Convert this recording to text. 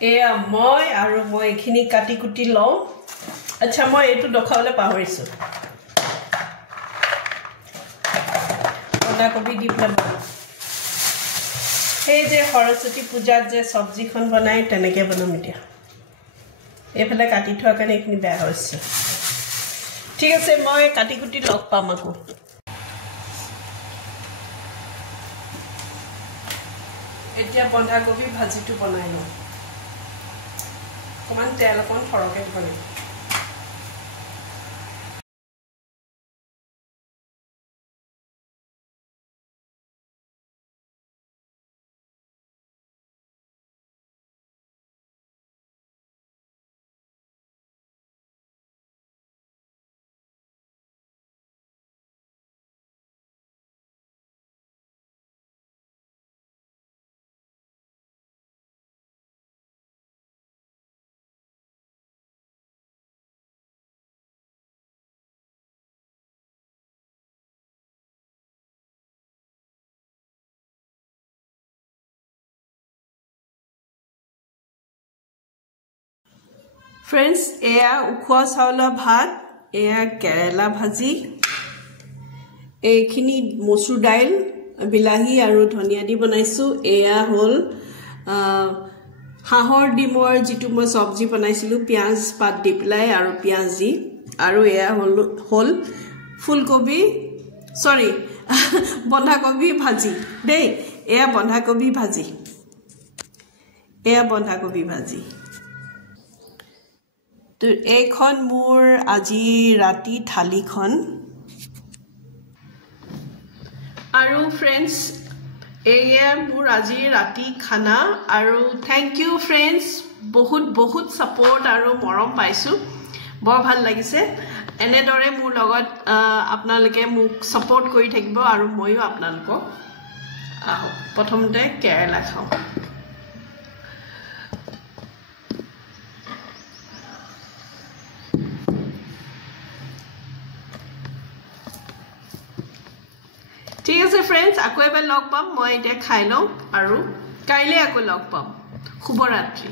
এয়া মই আৰু মই এখিনি কাটি কুটি লওঁ আচ্ছা মই এটো দেখাবলৈ পাহৰিছো বন্ধাকবি দি পেলাই এই যে সৰস্বতী পূজাত যে সবজিখন বনাই তেনেকে বনাম এতিয়া এফালে কাটি থোৱা কাৰণে এখিনি বেয়া হৈছে ঠিক আছে মই কাটি কুটি লগ পাম আকৌ এতিয়া বন্ধাকবি ভাজিটো বনাই লওঁ অকমান তেল অকণ সৰহকৈ দিব লাগিব फ्रेंड्स एया उखुआ चाउल भात एया केरेला भाजी एखिनि मसुर दाइल बिलाही आरु धनिया दी बनाइसु एया होल हाहर डिमर जितु म सब्जी बनाइसिलु प्याज पात दि पेলাই आरु प्याज दि आरु एया होल फुलकबि सॉरी बन्धाकबि भाजी दे एया बन्धाकबि भाजी तो एखन मोर আজি राति थालीखन आरु फ्रेंड्स एया मोर আজি राति खाना आरु थैंक यू फ्रेंड्स बहुत बहुत सपोर्ट आरु मरम पाइसु বৰ ভাল লাগিছে এনে দৰে মোৰ লগত আপোনালোকে মোক सपोर्ट কৰি থাকিব আৰু মইও আপোনালোকক প্ৰথমতে কেৰেলা খাও ठीक है फ्रेंड्स আকৌ এবাৰ লগ পাম মই এতিয়া খাই লওঁ আৰু কাইলে আকৌ লগ পাম শুভ ৰাত্ৰি